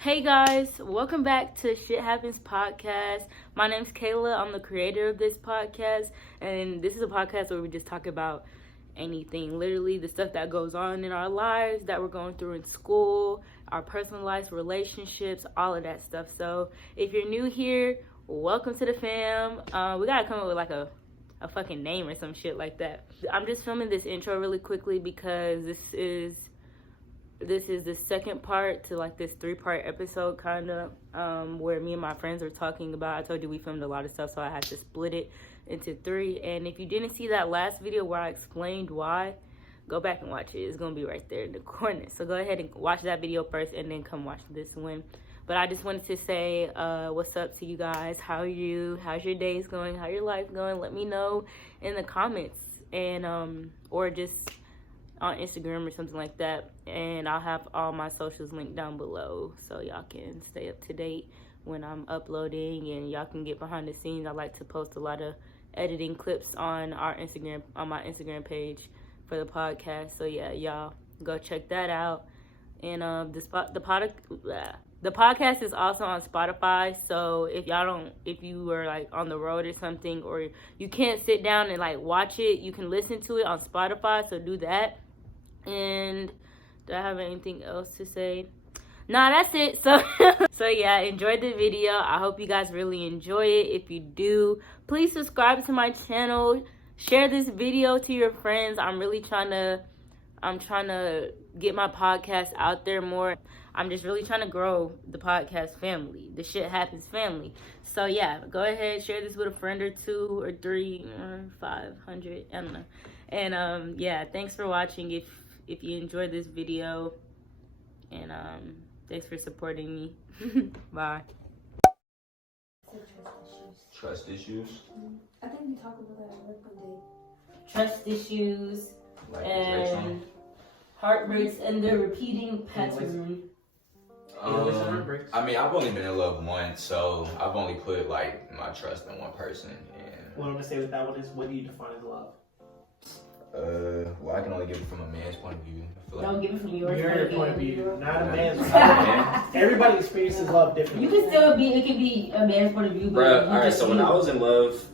Hey guys, welcome back to Shit Happens Podcast. My name's Kayla. I'm the creator of this podcast, and this is a podcast where we just talk about anything, literally the stuff that goes on in our lives, that we're going through in school, our personal lives, relationships, all of that stuff. So if you're new here, welcome to the fam. We gotta come up with like a fucking name or some shit like that. I'm just filming this intro really quickly because this is the second part to like this 3-part episode kind of where me and my friends are talking about. I told you we filmed a lot of stuff, so I had to split it into 3. And if you didn't see that last video where I explained why, go back and watch it. It's gonna be right there in the corner. So go ahead and watch that video first and then come watch this one. But I just wanted to say what's up to you guys. How are you? How's your days going? How your life going? Let me know in the comments, and or just on Instagram or something like that. And I'll have all my socials linked down below so y'all can stay up to date when I'm uploading, and y'all can get behind the scenes. I like to post a lot of editing clips on my Instagram page for the podcast. So yeah, y'all go check that out. And the podcast is also on Spotify. So if you were like on the road or something, or you can't sit down and like watch it, you can listen to it on Spotify. So do that. And do I have anything else to say? Nah, that's it. So yeah, enjoyed the video. I hope you guys really enjoy it. If you do, please subscribe to my channel. Share this video to your friends. I'm trying to get my podcast out there more. I'm just really trying to grow the podcast family, the Shit Happens family. So yeah, go ahead, share this with a friend or 2 or 3 or 500. I don't know. And yeah, thanks for watching. If you enjoyed this video, and thanks for supporting me. Bye. Trust issues? I think we talked about that at work one day. Trust issues Like and heartbreaks and the repeating pattern. I mean, I've only been in love once, so I've only put like my trust in one person. And what I'm gonna say with that one is, what do you define as love? well, I can only give it from a man's point of view. I feel like Don't give it from your point of view, not a man's. man. Everybody experiences love differently. You can still be. It can be a man's point of view, but Bruh, alright. So when I was in love,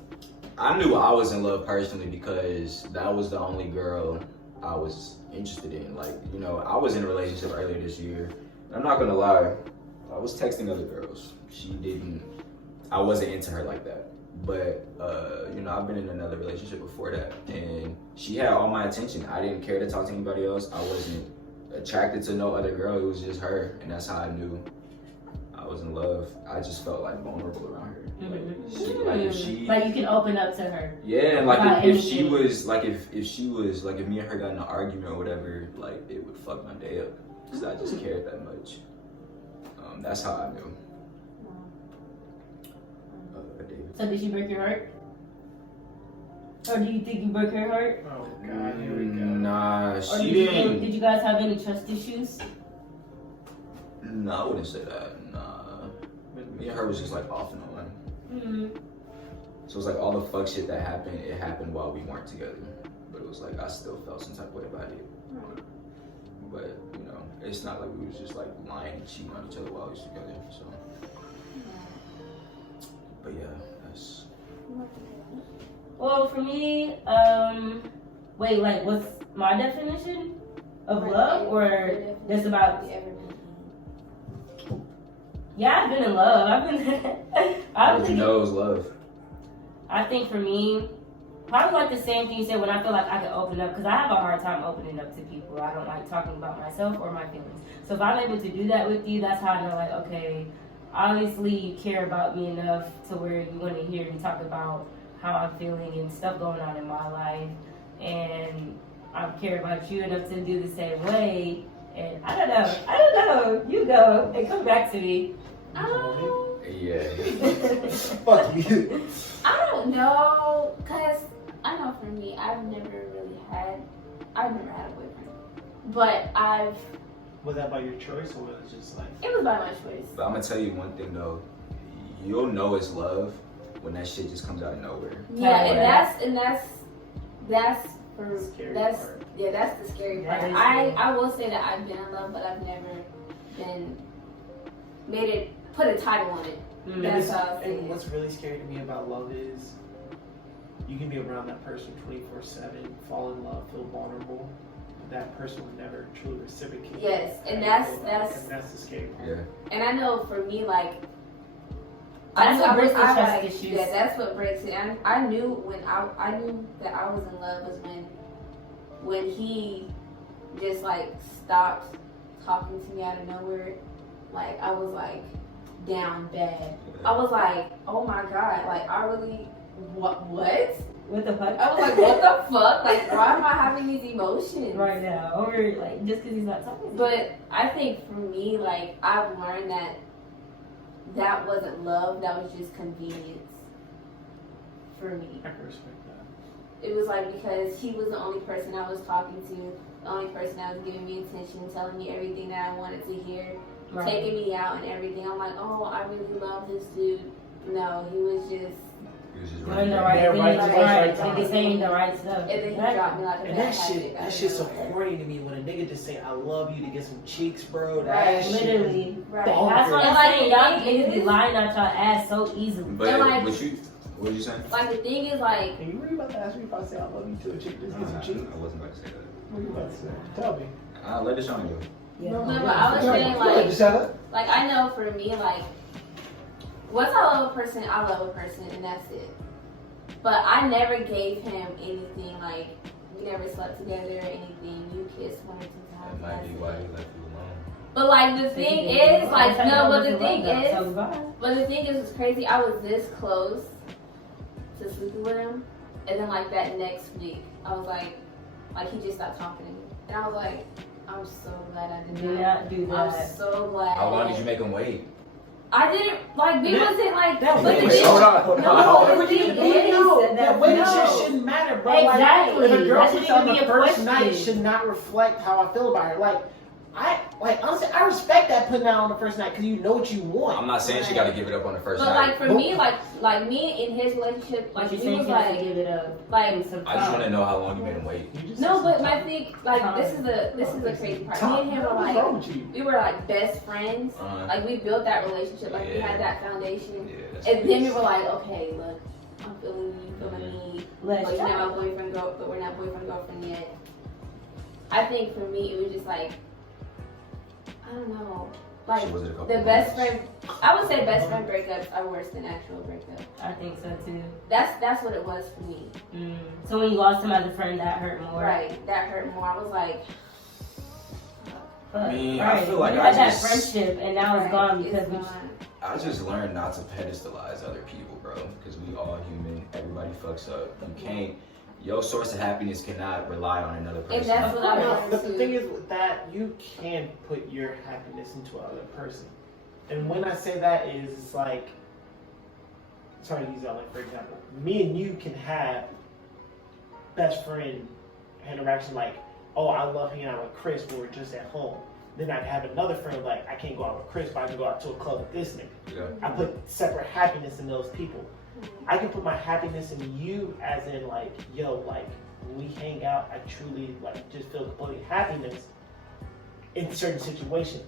I knew I was in love personally because that was the only girl I was interested in. Like, you know, I was in a relationship earlier this year. And I'm not gonna lie, I was texting other girls. I wasn't into her like that. But, you know, I've been in another relationship before that, and she had all my attention. I didn't care to talk to anybody else. I wasn't attracted to no other girl. It was just her, and that's how I knew I was in love. I just felt like vulnerable around her. Like you can open up to her. Yeah, and like if she was like if me and her got in an argument or whatever, like it would fuck my day up because I just cared that much. That's how I knew. So did she break your heart? Or do you think you broke her heart? Oh God, here we go. Nah, she didn't. Did you guys have any trust issues? No, I wouldn't say that. Nah, me and her was just like off and on. Mm-hmm. So it was like all the fuck shit that happened. It happened while we weren't together, but it was like I still felt some type of way about it. But you know, it's not like we was just like lying and cheating on each other while we was together. So, but yeah. Well, for me, wait, like, what's my definition of love, or just about? Yeah, I've been in love. How did you know it was love? I think for me, probably like the same thing you said, when I feel like I can open up, because I have a hard time opening up to people. I don't like talking about myself or my feelings. So if I'm able to do that with you, that's how I know, like, okay, obviously you care about me enough to where you want to hear me talk about how I'm feeling and stuff going on in my life, and I care about you enough to do the same way. And I don't know, you go and come back to me. Yeah. Fuck you. I don't know, cause I know for me, I've never had a boyfriend, but Was that by your choice, or was it just like? it was by my choice. But I'm gonna tell you one thing though, you'll know it's love when that shit just comes out of nowhere. Yeah, and that's that's the scary part. That is I will say that I've been in love, but I've never been put a title on it. That's how I And see it. what's really scary to me about love is you can be around that person 24/7, fall in love, feel vulnerable, but that person will never truly reciprocate. Yes, and how you that's feel, and that's the scary part. Yeah. And I know for me, like, That's what breaks the I trust like, issues. yeah, that's what breaks it. I knew when I knew that I was in love was when he just like stopped talking to me out of nowhere. Like I was like down bad. I was like, oh my god, like I really what? What the fuck? I was like, what the fuck? Like why am I having these emotions Right now, over like just because he's not talking. But I think for me, like I've learned that wasn't love, that was just convenience for me. I can respect that. It was like because he was the only person I was talking to, the only person that was giving me attention, telling me everything that I wanted to hear, Right. taking me out and everything. I'm like, oh, I really love this dude. No, he was just, He was just Doing running the there. right Yeah, thing, right right, place, right right, time. and saying the right stuff. and then he Exactly. dropped me like a And bad that shit, habit. that shit's so corny to me when a nigga just say I love you to get some cheeks, bro. That Right, shit literally. Right. bonkers. That's what And I'm like, saying. the Y'all thing niggas be is- lying out y'all ass so easily. But And, like- what did you say? Like the thing is like, And you really about to ask me if I say I love you to a chick, just get some cheeks? I wasn't about to say that. What are you about to say? Tell me. I'll let it show you. Yeah. no, but I was saying like, Shut up. like I know for me, like once I love a person, I love a person, and that's it. But I never gave him anything. Like we never slept together or anything. You kissed one or two times. That might be that's why it. he left you alone. But like the thing is, like no. But the thing is, So goodbye. but the thing is, it's crazy. I was this close to sleeping with him, and then like that next week, I was like he just stopped talking to me, and I was like, I'm so glad I did Do not. not do I'm that. so glad. How long did you make him wait? I didn't like. We wasn't like. That But wait, the wait, thing, hold on. No, No, the thing is, no, that waiting no. shit shouldn't matter, bro. Exactly. Like, if a girl That puts shouldn't on even the be a first night question. should not reflect how I feel about her. Like honestly, I respect that putting out on the first night because you know what you want. I'm not saying she got to give it up on the first but night. like for me, like me in his relationship, like Like you he saying was he has to like, give it up. like I just want to know how long you made him wait. You just no, said but some my time. thing, like this is the crazy part. Me and him were What's wrong like, with you? we were like best friends. Uh-huh. Like we built that relationship. Like we Yeah. had that foundation. Yeah, that's And then we nice. were like, okay, look, I'm feeling you, feeling me. Let's But you're try. not my boyfriend, but we're not boyfriend girlfriend yet. I think for me, it was just like, I don't know, like So was it a couple the of best months? friend. I would say best friend breakups are worse than actual breakups. I think so too. That's what it was for me. So when you lost him as a friend, that hurt more. Right, that hurt more. I was like, But, I mean, right. I feel like you I had that just- friendship, and now it's right, gone because it's we. gone. I just learned not to pedestalize other people, bro. Because we all human. Everybody fucks up. You can't. Your source of happiness cannot rely on another person. And that's what I No, learned but the too. thing is with that, you can put your happiness into another person. And when I say that is, it's like, sorry to use that, like for example, me and you can have best friend interaction like, oh, I love hanging out with Chris when we're just at home. Then I have another friend like, I can't go out with Chris, but I can go out to a club with this nigga. Yeah. I put separate happiness in those people. I can put my happiness in you as in like, yo, like when we hang out, I truly like just feel complete happiness in certain situations.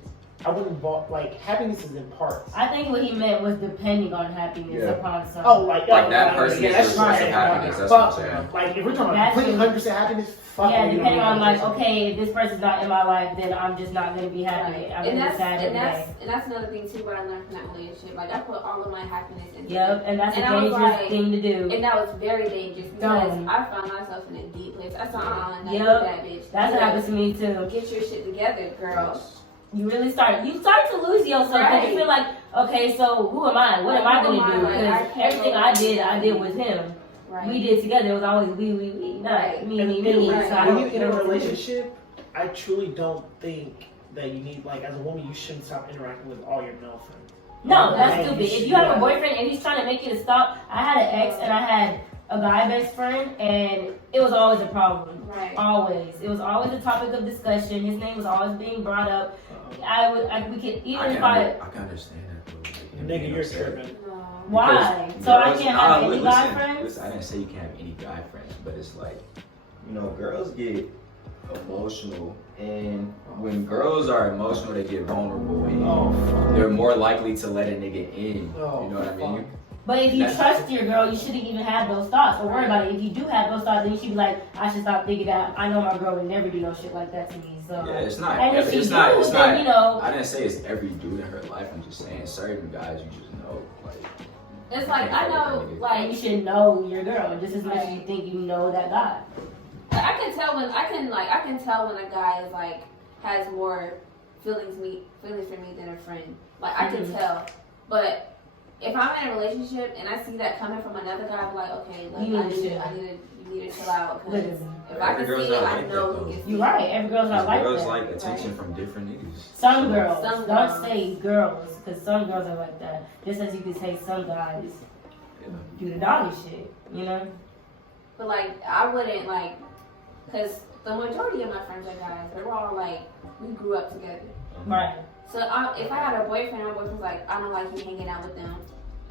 I wouldn't involve like happiness is in parts. I think what he meant was depending on happiness Yeah. upon something. Oh, like That person yeah, is that's your source of right. happiness. That's Fuck, what I'm saying. like if we're talking That's about completely what- 100% happiness, fuck. Yeah, you don't depending know on that like, person. okay, if this person's not in my life, then I'm just not gonna be happy. Right. I'm And gonna be that's sad every and that's day. and that's another thing too. What I learned from that relationship, like I put all of my happiness into Yep, it. and that's And a I was dangerous like- thing to do. And that was very dangerous because Don't. I found myself in a deep place. I saw, not Yep. that bitch. That's what happened to me too. Get your shit together, girl. You really start to lose yourself. 'Cause Right. You feel like, okay, so who am I? What am I Who am gonna I? do? Like, I Because can't everything go I did with him. Right. We did together. It was always we, not Right. me, And me, in me. a- So I when don't you in a know. relationship, I truly don't think that you need like as a woman you shouldn't stop interacting with all your male friends. No, that's Yeah, stupid. you If should- you have yeah. a boyfriend and he's trying to make you to stop, I had an ex and I had a guy best friend, and it was always a problem. Right. Always, it was always a topic of discussion. His name was always being brought up. We could even if I can understand that, though. Like, Nigga, being you're upset. tripping. No. Why? Because So I girls- can't have nah, any listen, guy friends? Listen, I didn't say you can't have any guy friends, but it's like, you know, girls get emotional, and when girls are emotional, they get vulnerable, and Oh, they're more likely to let a nigga in. Oh, You know what I mean? But if you trust your girl, you shouldn't even have those thoughts or worry about it. If you do have those thoughts, then you should be like, I should stop thinking that. I know my girl would never do no shit like that to me. So Yeah, it's not. and if she It's do, not. It's then, not. you know, I didn't say it's every dude in her life. I'm just saying certain guys you just know. Like It's like I know, and like you should know your girl just as much as you think you know that guy. I can tell when I can tell when a guy is like has more feelings for me than a friend. Like I can tell, but if I'm in a relationship and I see that coming from another guy, I'm like, okay, like you need to chill out. Because if I can see it, I know who gets. You're right. Every girl's not like that. Girls like attention from different niggas. Some girls. Don't say girls, because some girls are like that. Just as you can say some guys do the doggy shit, you know? But like, I wouldn't like, because the majority of my friends are guys. They're all like, we grew up together. Right. So if I had a boyfriend, my boyfriend's like, I don't like you hanging out with them.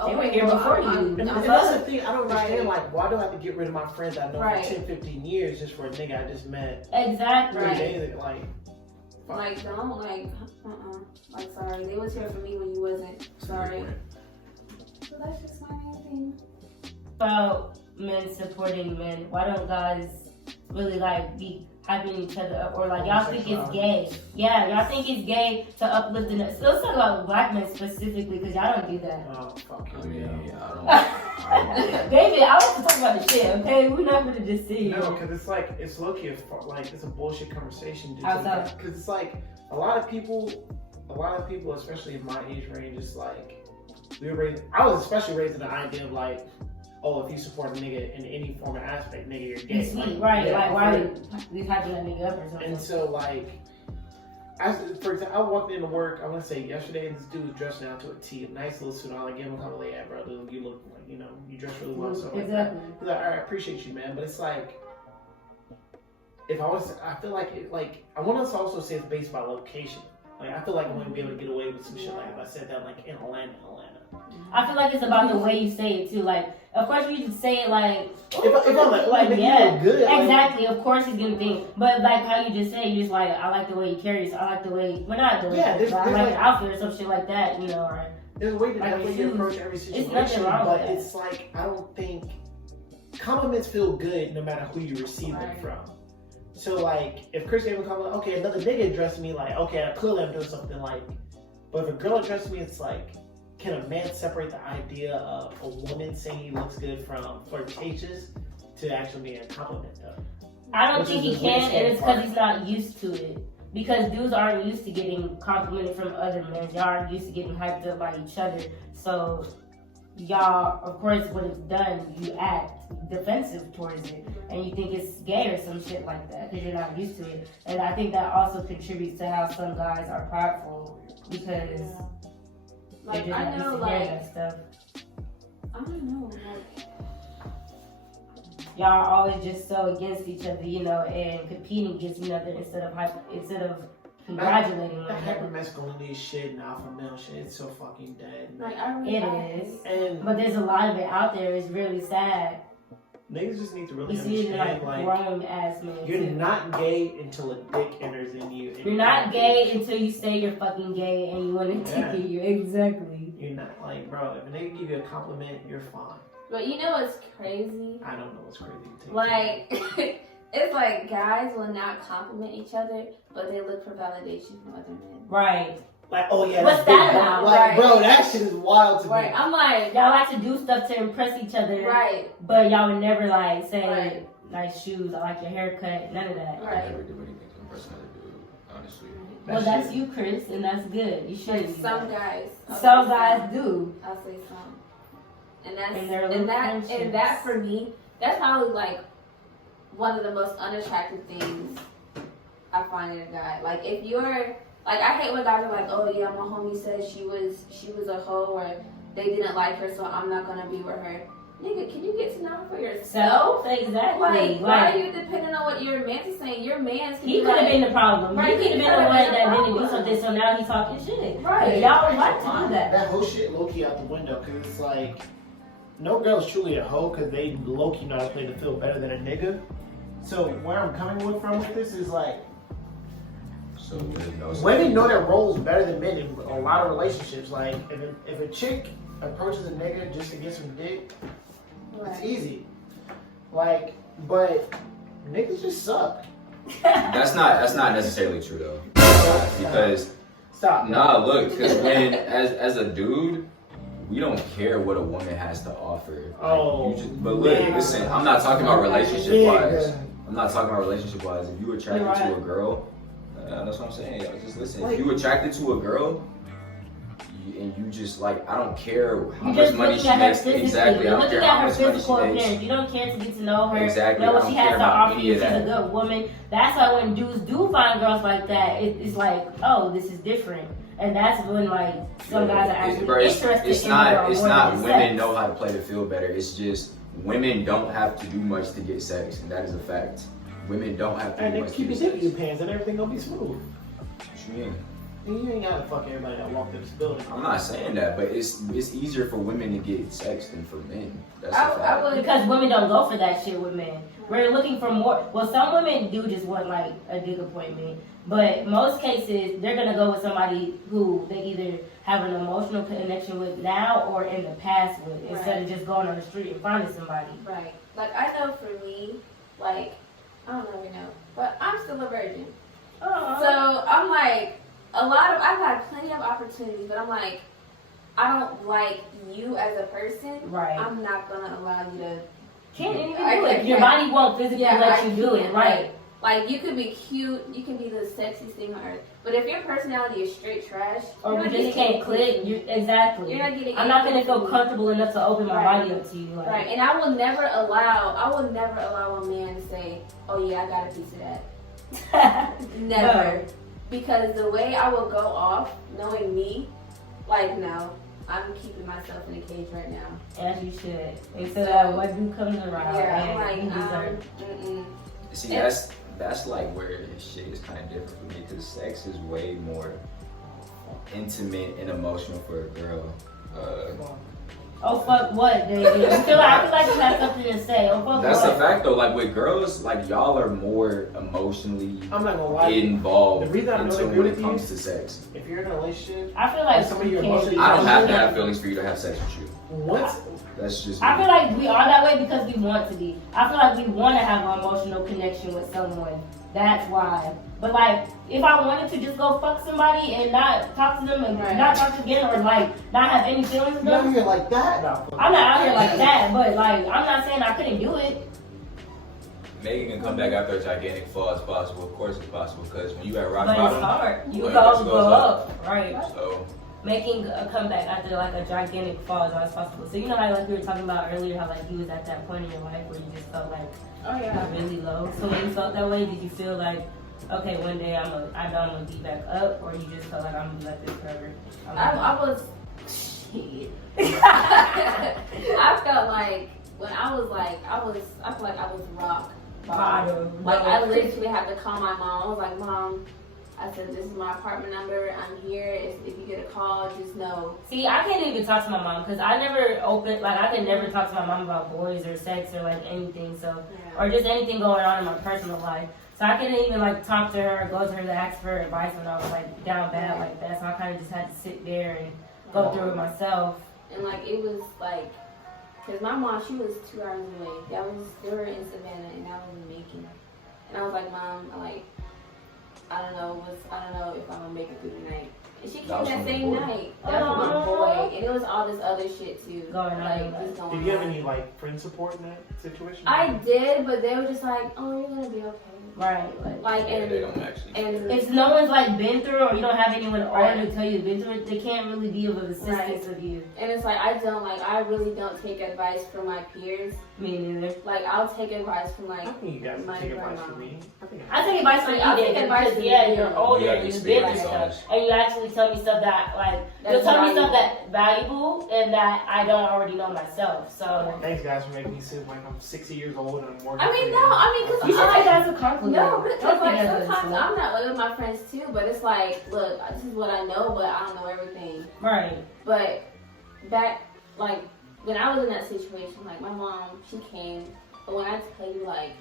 They were here before you. And that's the thing, I don't understand, like, why do I have to get rid of my friends I know for 10, 15 years just for a nigga I just met? Exactly. 3 days, like, don't, like, like, sorry, they was here for me when you wasn't. Sorry. So that's just my main thing. About men supporting men, why don't guys really, like, be hyping each other up, or like y'all think it's gay? Yeah, y'all think it's gay to uplift the. Let's talk about black men specifically, because y'all don't do that. Oh, fuck you. I mean, I don't. David, I like to talk about the shit. Okay, we're not gonna just sit here. No, because it's like it's low-key, it's a bullshit conversation, dude. Outside. Because it's like a lot of people, especially in my age range, is like I was especially raised in the idea of like, oh, if you support a nigga in any form or aspect, nigga, you're gay. Sweet, right? Yeah, like, why are we hyping that nigga up or something? And so, like, for example, I walked into work, I want to say yesterday, and this dude was dressed down to a T, a nice little suit. I like, give him a couple of, yeah, bro, dude, you look like, you know, you dress really well. So exactly. He's like, all right, I appreciate you, man. But it's like, I feel like, I want us to also say it's based by location. Like, I feel like I'm going to be able to get away with some shit like if I said that, like, in Atlanta. I feel like it's about the way you say it too. Like, of course, you can say it like, if I'm like, yeah, good. Exactly. Of course, he's gonna think. But like how you just said, you just like, I like the way he carries. I like the way. Well, not the way. Yeah, I like the outfit or some shit like that. You know, or there's a way to definitely approach every situation. But it's like I don't think compliments feel good no matter who you receive them from. So like, if Chris gave a compliment, okay, another nigga addressed me like, okay, clearly I'm doing something like. But if a girl addressed me, it's like. Can a man separate the idea of a woman saying he looks good from flirtatious to actually being a compliment, though? I don't think he can, and it's because he's not used to it. Because dudes aren't used to getting complimented from other men. Y'all aren't used to getting hyped up by each other. So, y'all, of course, when it's done, you act defensive towards it. And you think it's gay or some shit like that because you're not used to it. And I think that also contributes to how some guys are prideful because... Like, I know, like, that stuff. I don't know, like, y'all are always just so against each other, you know, and competing against each other instead of congratulating one another. another. Hyper masculinity shit and alpha male shit, it's so fucking dead. Like, but there's a lot of it out there. It's really sad. Niggas just need to really understand, like grown ass men. You're not gay until a dick enters in you. You're not gay until you say you're fucking gay and you want to take you. Exactly. You're not, like, bro, if a nigga give you a compliment, you're fine. But you know what's crazy? I don't know what's crazy. Like, it's like guys will not compliment each other, but they look for validation from other men. Right. Like, oh yeah, what's that about? Like, right. Bro, that shit is wild to me. I'm like, y'all like to do stuff to impress each other. Right. But y'all would never like say, nice shoes, I like your haircut, none of that. I never do anything to impress another dude, honestly. Well, that's you, Chris, and that's good. You should. Like some guys. Some guys do. I'll say some. And that for me, that's probably like one of the most unattractive things I find in a guy. Like if you're like, I hate when guys are like, oh yeah, my homie said she was a hoe or they didn't like her, so I'm not gonna be with her. Nigga, can you get to know her for yourself? Exactly. Like, why are you depending on what your man's is saying? Your man's he could have been the problem. Right, he could have been the one that didn't do something, so now he's talking shit. Right. Y'all would like to do that. That whole shit low-key out the window, because it's like, no girl's truly a hoe because they low-key know how to play the field better than a nigga. So where I'm coming from with this is like, So women know their roles better than men in a lot of relationships. Like, if a chick approaches a nigga just to get some dick, it's easy. Like, but niggas just suck. That's not necessarily true though. Because Stop. nah, look, because when as a dude, we don't care what a woman has to offer. Like, but look, listen, I'm not talking about relationship wise. I'm not talking about relationship wise. If you attracted to a girl, that's what I'm saying. Yo, just listen. If you attracted to a girl, and you just like, I don't care how much money she makes. Exactly. I don't care how much money she makes. You don't care to get to know her. Exactly. Know what she has to offer you. She's a good woman. That's why when dudes do find girls like that, it's like, oh, this is different. And that's when like some guys are actually interested in her. It's not women know how to play the field better. It's just women don't have to do much to get sex, and that is a fact. Women don't have to do much to get sex. And keep your pants and everything gonna be smooth. What you mean? You ain't gotta fuck everybody that walked in this building. I'm not saying that, but it's easier for women to get sex than for men. That's a fact. Because women don't go for that shit with men. We're looking for more. Well, some women do just want like a dick appointment, but most cases they're gonna go with somebody who they either have an emotional connection with now or in the past with, instead of just going on the street and finding somebody. Right. Like I know for me, like I don't know if you know, but I'm still a virgin. Aww. So I'm like. I've had plenty of opportunities, but I'm like, I don't like you as a person. Right. I'm not gonna allow you to. Can't even do it. Your body won't physically let you do it. Right. Like you could be cute, you can be the sexiest thing on earth, but if your personality is straight trash, or you just can't click, exactly. You're not getting. I'm not gonna feel comfortable enough to open my body up to you. Like. Right. And I will never allow a man to say, "Oh yeah, I got a piece of that." Never. No. Because the way I will go off, knowing me, like, no, I'm keeping myself in a cage right now. As you should. Until that one dude comes around. Yeah, I'm like, See, that's like where shit is kind of different for me, because sex is way more intimate and emotional for a girl. Oh fuck what, dude? I feel like you have something to say. Oh fuck That's what? a fact though. Like with girls, like y'all are more emotionally I'm not gonna lie involved the reason I really agree when it with comes you, to sex. If you're in a relationship, I feel like somebody you're emotionally I don't have to have feelings for you to have sex with you. What? That's just I feel like we are that way because we want to be. I feel like we want to have an emotional connection with someone. That's why. But like, if I wanted to just go fuck somebody and not talk to them and not talk again, or like not have any feelings with them, you're out here like that. I'm not out here like that. But like, I'm not saying I couldn't do it. Megan can come back after a gigantic fall as possible. Of course it's possible, because when you at rock but bottom, it's hard. You when go up, right? So making a comeback after like a gigantic fall is always possible. So you know how like we were talking about earlier, how like you was at that point in your life where you just felt like really low. So when you felt that way, did you feel like, okay, one day I know I'm gonna be back up, or you just felt like I'm gonna be like this forever? I was shit. I felt like when I feel like I was rock bottom. Like I literally had to call my mom. I was like, Mom, I said, this is my apartment number. I'm here. If you get a call, just know. See, I can't even talk to my mom because I never I could never talk to my mom about boys or sex or like anything. So, or just anything going on in my personal life. So I couldn't even like talk to her or go to her to ask for advice when I was like down bad like that. So I kind of just had to sit there and go through it myself. And like it was like, cause my mom, she was 2 hours away. They were in Savannah and I was in Macon. And I was like, Mom, I don't know if I'm gonna make it through the night. And she came that same night. That was my boy. And it was all this other shit too. Going on. Did you have any like friend support in that situation? I did, but they were just like, oh, you're gonna be okay. Right. Like yeah, they don't actually. And if no one's like been through or you don't have anyone around to tell you been through it, they can't really be of assistance of you. And it's like I really don't take advice from my peers. Me neither. Like I'll take advice from like I think you guys take advice from me. I take advice from you because you're older and you've been through stuff, and you actually tell me stuff that you'll tell me stuff that's valuable and that I don't already know myself. So thanks guys for making me seem like I'm 60 years old and I'm more. Because you should take that as a compliment. No, but like sometimes I'm that way with my friends too. But it's like, look, this is what I know, but I don't know everything. Right. But back when I was in that situation, like my mom, she came. But when I tell you, like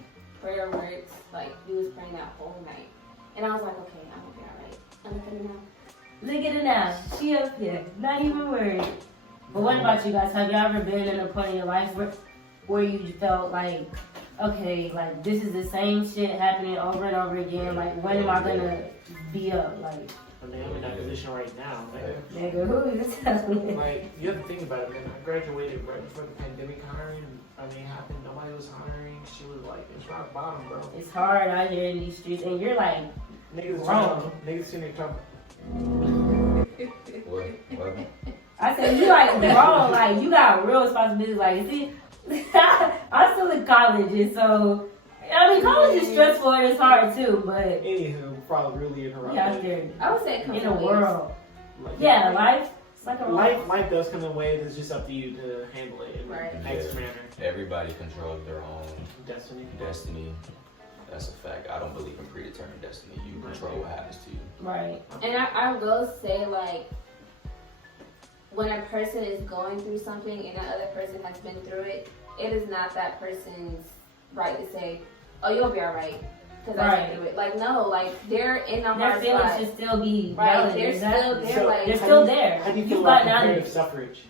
prayer works. Like, he was praying that whole night. And I was like, okay, I'm gonna be alright. I'm gonna now. Look at it now. She up here. Not even worried. But what about you guys? Have you ever been in a point in your life where you felt like, okay, like this is the same shit happening over and over again. Like, when am I gonna be up? Like, I mean, I'm in that position right now, man. nigga, who is this? Like, you have to think about it, man. I graduated right before the pandemic hiring. Happened. Nobody was hiring. She was like, it's rock bottom, bro. It's hard out here in these streets, and you're like, Niggas wrong. Niggas sitting there talking. What? I said, you like wrong. Like, you got real responsibilities. Like, see, I'm still in college, and so, I mean, college is stressful and it's hard too, but. Anywho, probably really interrupted. Yeah, out there. I would say In the world. Like, Yeah, life. It's like a life does come in ways. It's just up to you to handle it in Right. the next manner. Everybody controls their own Destiny. That's a fact. I don't believe in predetermined destiny. You control what happens to you. Right. And I will say, like, when a person is going through something and that other person has been through it, it is not that person's right to say, oh, you'll be alright, because I went through it. Like, no, like, they're in a Their hard feelings spot. should still be Right, valid. they're still there, So, like, They're still there. How do you You've feel about gotten out of comparative it. suffrage?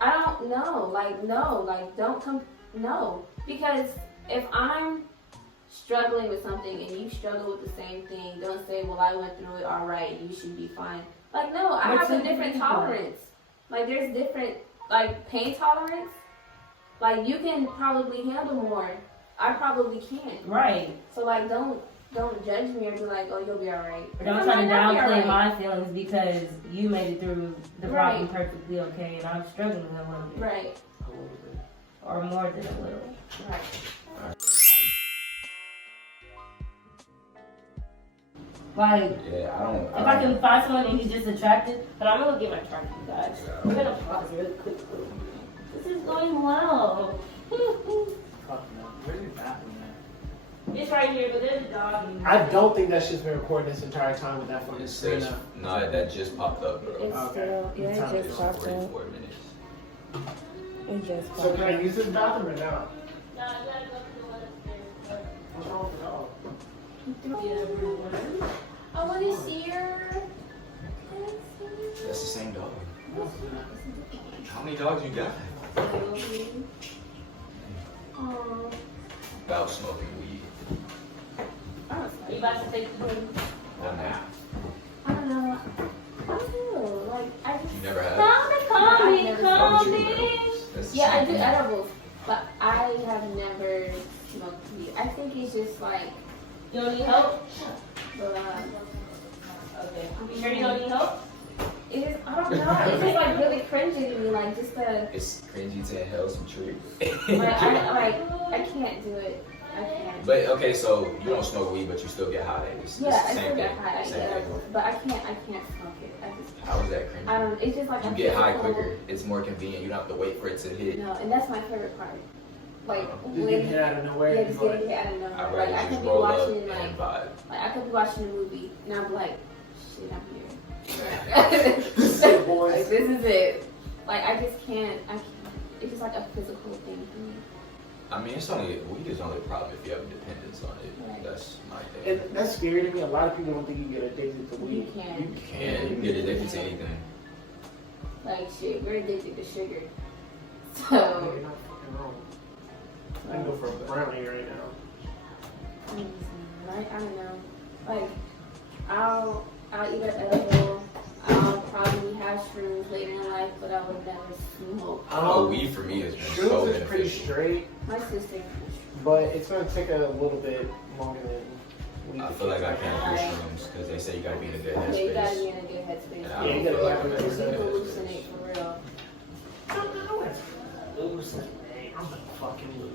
I don't know. Like, no. Like, don't come. No. Because if I'm struggling with something and you struggle with the same thing, don't say, well, I went through it all right, you should be fine. Like, no, I have a different tolerance. Like, there's different, like, pain tolerance. Like, you can probably handle more. I probably can't. Right. So, like, don't judge me or be like, oh, you'll be all right. Or don't try to downplay my feelings because you made it through the problem perfectly okay and I'm struggling a little bit. Right. A little bit. Or more than a little. Right. Like, Yeah, I don't. if I can find someone and he's just attractive, but I'm gonna get my chart for you guys. We're gonna pause really quickly. This is going well. Fuck no. Where's your bathroom at? It's right here, but there's a dog. I don't think that shit's been recording this entire time with that fucking It screen says, up. no, that just popped up, bro. It's Okay. still, yeah, it It's just popped up. 44 minutes. It just popped So up. can I use this bathroom or not? No, you gotta go to the one upstairs. What's wrong with the dog? I want to see her. That's the same dog. How many dogs you got? Oh, About smoking weed. Are you about to take the room? One night. I don't know. I don't know. Like, I just. You never had? Call me, I've never call What would you me. recommend? That's the Yeah, I same do thing. edibles, but I have never smoked weed. I think it's just like, You don't need help? but, Okay. You sure you don't need help? it is, I don't know. It's just like really cringy to me. Like, just the. It's cringy to hell some tree. I can't do it. I can't. But okay, so you don't smoke weed, but you still get high. It's Yeah, the I same still get thing. high. I Same get thing. edibles, but I can't smoke it. I just. How is that cringy? I don't. It's just like You a get high physical- quicker. It's more convenient. You don't have to wait for it to hit. No, and that's my favorite part. Like Just get hit out of nowhere. yeah, and just go getting like, hit out of nowhere. I'd Like rather I just could be roll up watching and vibe. like I could be watching a movie and I'm like, shit, I'm here. Sick boys. Like this is it. Like I just can't. I can't. It's just like a physical thing for me. I mean, weed is only a problem if you have dependence on it. Right. That's my thing. And that's scary to me. A lot of people don't think you get addicted to You weed. can. You can get addicted to anything. Like shit, we're addicted to sugar. You're So not fucking wrong. I can go for a brownie right now. I don't know. Like I'll eat an edible. I'll probably have shrooms later in life, but I would never smoke. Oh, weed for me has been so Shrooms is pretty beneficial. straight, My sister. but it's gonna take a little bit longer than weed. I feel like I can't do shrooms because they say you gotta be in a good Yeah, you gotta be headspace. in a good headspace. And I Yeah, don't you gotta feel like be I'm in a in a good You good hallucinate headspace. for real. Hallucinate. I'm gonna fucking lose.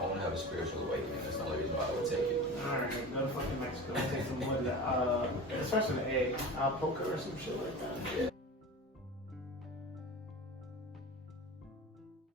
I want to have a spiritual awakening. That's the only reason why I would take it. Alright, go to fucking Mexico and take some wood, especially the egg, poker or some shit like that. Yeah.